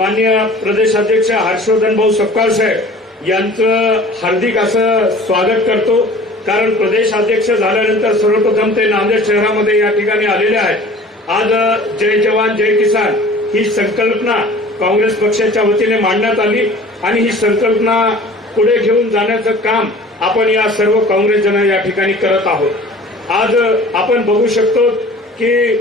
माननीय प्रदेशाध्यक्ष हर्षवर्धन भाऊ सपकाळ साहेब यांचं हार्दिक असं स्वागत करतो. कारण प्रदेशाध्यक्ष झाल्यानंतर सर्वप्रथम ते नांदेड शहरामध्ये या ठिकाणी आलेले आहेत. आज जय जवान जय किसान ही संकल्पना काँग्रेस पक्षाच्या वतीने मांडण्यात आली आणि ही संकल्पना पुढे घेऊन जाण्याचं काम आपण या सर्व काँग्रेसजन या ठिकाणी करत आहोत. आज आपण बघू शकतो की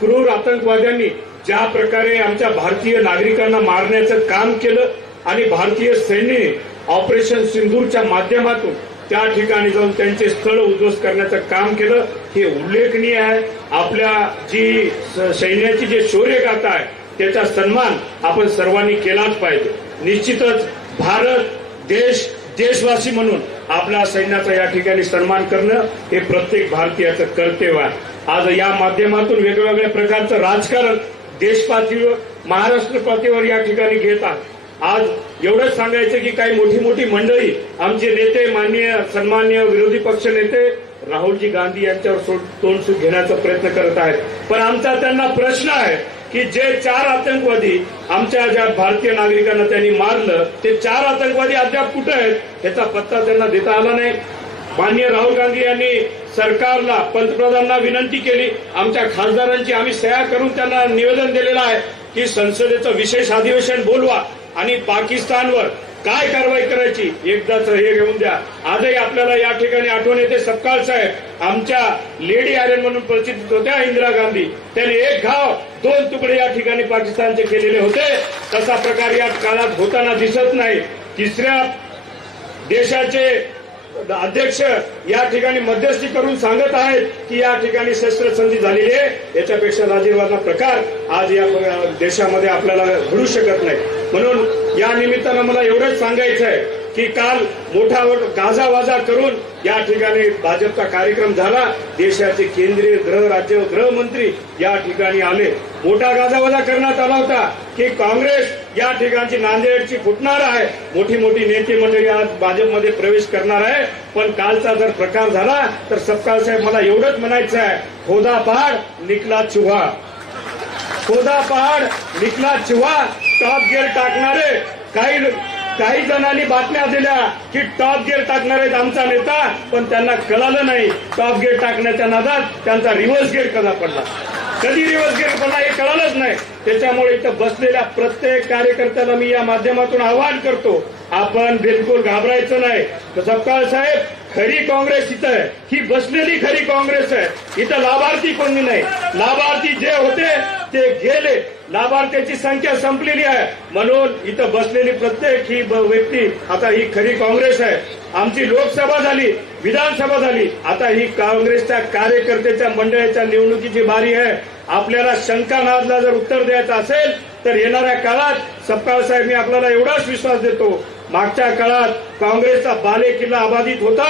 क्रूर आतंकवाद्यांनी ज्या प्रकारे आमच्या भारतीय नागरिकांना मारण्याचं काम केलं आणि भारतीय सैन्याने ऑपरेशन सिंदूरच्या माध्यमातून त्या ठिकाणी जाऊन त्यांचे स्थळ उद्ध्वस्त करण्याचं काम केलं हे उल्लेखनीय आहे. आपल्या जी स- सैन्याची जे शौर्यगाथा आहे त्याचा सन्मान आपण सर्वांनी केलाच पाहिजे. निश्चितच भारत देश देशवासी म्हणून आपल्या सैन्याचा या ठिकाणी सन्मान करणं हे प्रत्येक भारतीयाचं कर्तव्य आहे. आज या माध्यमातून वेगवेगळ्या प्रकारचं राजकारण देशपातळीवर महाराष्ट्र पातळीवर या ठिकाणी घेतात आज एवढंच सांगायचं की काही मोठी मोठी मंडळी आमचे नेते माननीय सन्मान्य विरोधी पक्ष नेते राहुलजी गांधी यांच्यावर सो- घेण्याचा प्रयत्न करत आहेत. पण आमचा त्यांना प्रश्न आहे की जे चार आतंकवादी आमच्या ज्या भारतीय नागरिकांना त्यांनी मारलं ते चार आतंकवादी अद्याप कुठे आहेत याचा पत्ता त्यांना देता आला नाही. माननीय राहुल गांधी यांनी सरकारला पंतप्रधानांना विनंती केली. आमच्या खासदारांची आम्ही सह्या करून त्यांना निवेदन दिलेलं आहे की संसदेचं विशेष अधिवेशन बोलवा आणि पाकिस्तानवर काय कारवाई करायची एकदाच हे घेऊन द्या. आजही आपल्याला या ठिकाणी आठवण येते सपकाळ साहेब. आमच्या लेडी आयरन म्हणून परिचित होत्या इंदिरा गांधी. त्यांनी एक घाव दोन तुकडे या ठिकाणी पाकिस्तानचे केलेले होते. तसा प्रकार या काळात होताना दिसत नाही. तिसऱ्या देशाचे अध्यक्ष या ठिकाणी मध्यस्थी करून सांगत आहेत की या ठिकाणी शस्त्रसंधी झालेली आहे. याच्यापेक्षा लाजीरवादा प्रकार आज या देशामध्ये आपल्याला घडू शकत नाही. म्हणून या निमित्तानं मला एवढंच सांगायचं आहे की काल मोठा गाजावाजा करून या ठिकाणी भाजपचा कार्यक्रम झाला. देशाचे केंद्रीय गृह राज्य गृहमंत्री या ठिकाणी आले. मोठा गाजावाजा करण्यात आला होता की काँग्रेस या ठिकाणची नांदेडची फुटणार आहे. मोठी मोठी नेते मंडळी आज भाजपमध्ये प्रवेश करणार आहे. पण कालचा जर प्रकार झाला तर सपकाळ साहेब मला एवढंच म्हणायचं आहे. खोदा पहाड निकला चुहा. खोदा पहाड निकला चुहा. टॉप गिअर टाकणारे काही काही जणांनी बातम्या दिल्या की टॉप गिअर टाकणार आहेत आमचा नेता पण त्यांना कळालं नाही. टॉप गिअर टाकण्याच्या नादात त्यांचा रिव्हर्स गिअर कसा पडला? कधी रिव्हर्स गिअर पडला? हे नाही. त्याच्यामुळे इथं बसलेल्या प्रत्येक कार्यकर्त्याला मी या माध्यमातून आवाहन करतो आपण बिलकुल घाबरायचं नाही. तर सपकाळ साहेब खरी काँग्रेस इथं आहे. ही बसलेली खरी काँग्रेस आहे. इथं लाभार्थी कोणी नाही. लाभार्थी जे होते ते गेले. लाभार्थ्याची संख्या संपलेली आहे. म्हणून इथं बसलेली प्रत्येक ही व्यक्ती आता ही खरी काँग्रेस आहे. आमची लोकसभा झाली विधानसभा झाली. आता ही काँग्रेसच्या कार्यकर्त्याच्या मंडळाच्या निवडणुकीची बारी आहे. आपल्याला शंकानाथला जर उत्तर द्यायचं असेल तर येणाऱ्या काळात सपकाळ साहेब मी आपल्याला एवढाच विश्वास देतो. मागच्या काळात काँग्रेसचा बाले किल्ला अबाधित होता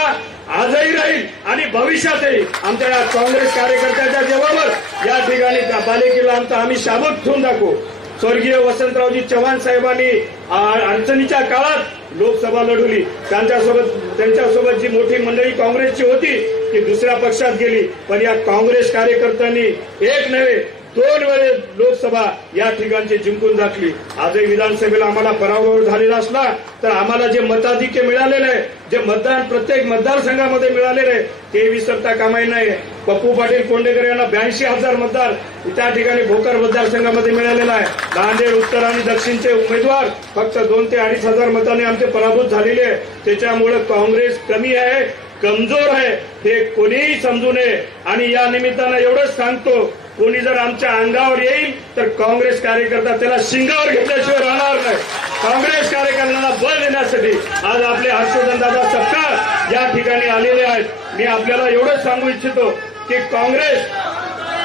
आजही राहील आणि भविष्यातही आमच्या या काँग्रेस कार्यकर्त्याच्या जेवावर या ठिकाणी त्या बाले किल्ला आमचा आम्ही शाबत ठेवून दाखवू. स्वर्गीय वसंतरावजी चव्हाण साहेबांनी अडचणीच्या काळात लोकसभा लढवली. त्यांच्यासोबत त्यांच्यासोबत जी मोठी मंडळी काँग्रेसची होती ती दुसऱ्या पक्षात गेली. पण या काँग्रेस कार्यकर्त्यांनी एक नव्हे दोन वेळेस लोकसभा या ठिकाणची जिंकून जातली आजही विधानसभेला आम्हाला पराभव झालेला असला तर आम्हाला जे मताधिक्य मिळालेलं आहे जे मतदान प्रत्येक मतदारसंघामध्ये मिळालेलं आहे ते विसरता कामाही नाही. पप्पू पाटील कोंडेकर यांना ब्याऐंशी हजार मतदार त्या ठिकाणी भोकर मतदारसंघामध्ये मिळालेला आहे. नांदेड उत्तर आणि दक्षिणचे उमेदवार फक्त दोन ते अडीच हजार मतांनी आमचे पराभूत झालेले आहे. त्याच्यामुळे काँग्रेस कमी आहे कमजोर आहे हे कोणीही समजू नये. आणि या निमित्तानं एवढंच सांगतो कोणी जर आमच्या अंगावर येईल तर काँग्रेस कार्यकर्ता त्याला शिंगावर घेतल्याशिवाय राहणार नाही. काँग्रेस कार्यकर्त्यांना बळ देण्यासाठी आज आपले हर्षवर्धन दादा सत्कार या ठिकाणी आलेले आहेत. मी आपल्याला एवढंच सांगू इच्छितो की काँग्रेस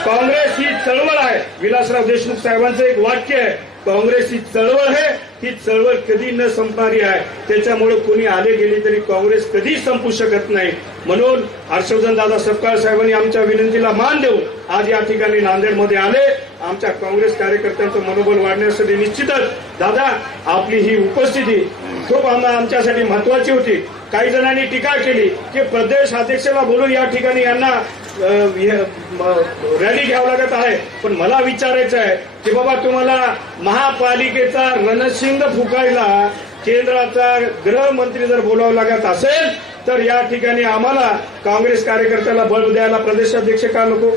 काँग्रेस ही चळवळ आहे. विलासराव देशमुख साहेबांचं एक वाक्य आहे. काँग्रेस ही चळवळ आहे ही चळवळ कधी न संपणारी आहे. त्याच्यामुळे कोणी आले गेले तरी काँग्रेस कधी संपू शकत नाही. म्हणून हर्षवर्धन दादा सपकाळ साहेबांनी आमच्या विनंतीला मान देऊन आज या ठिकाणी नांदेडमध्ये आले. आमच्या काँग्रेस कार्यकर्त्यांचं मनोबल वाढण्यासाठी निश्चितच दादा आपली ही उपस्थिती खूप आम्हा आमच्यासाठी महत्वाची होती. काही जणांनी टीका केली की प्रदेश अध्यक्षाला बोलून या ठिकाणी यांना रॅली घ्यावं लागत आहे पण मला विचारायचं आहे की बाबा तुम्हाला महापालिकेचा रणशिंग फुकायला केंद्राचा गृहमंत्री जर बोलावं लागत असेल तर या ठिकाणी आम्हाला काँग्रेस कार्यकर्त्याला बळ द्यायला प्रदेशाध्यक्ष का नको?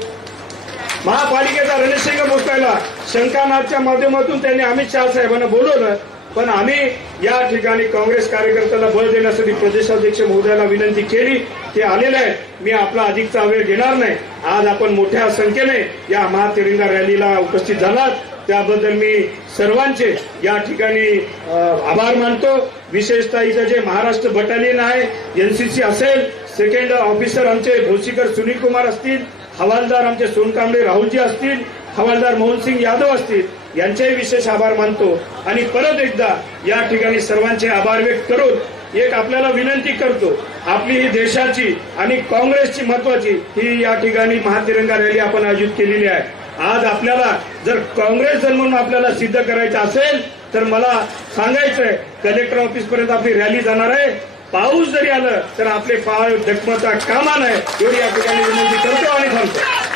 महापालिकेचा रणशिंग फुकायला शंकानाथच्या माध्यमातून त्यांनी अमित शहा साहेबांना बोलवलं पण आम्ही या ठिकाणी काँग्रेस कार्यकर्त्याला बळ देण्यासाठी प्रदेशाध्यक्ष महोदयाला विनंती केली ते आलेले आहेत. मी आपला अधिकचा वेळ घेणार नाही. आज आपण मोठ्या संख्येने या महातिरंगा रॅलीला उपस्थित झालात. त्याबद्दल मी सर्वांचे या ठिकाणी आभार मानतो. विशेषतः इथं जे महाराष्ट्र बटालियन आहे एनसीसी असेल सेकंड ऑफिसर आमचे भोसीकर सुनील कुमार असतील हवालदार आमचे सोनकांबळे राहुलजी असतील हवालदार मोहनसिंग यादव असतील यांचेही विशेष आभार मानतो आणि परत एकदा या ठिकाणी सर्वांचे आभार व्यक्त करून एक आपल्याला विनंती करतो आपली ही देशाची आणि काँग्रेसची महत्वाची ही या ठिकाणी महातिरंगा रॅली आपण आयोजित केलेली आहे. आज आपल्याला जर काँग्रेस जर म्हणून आपल्याला सिद्ध करायचं असेल तर मला सांगायचंय कलेक्टर ऑफिस पर्यंत आपली रॅली जाणार आहे. पाऊस जरी आलं तर आपले पाय डगमता कामा नाही एवढी या ठिकाणी विनंती करतो आणि थांबतो.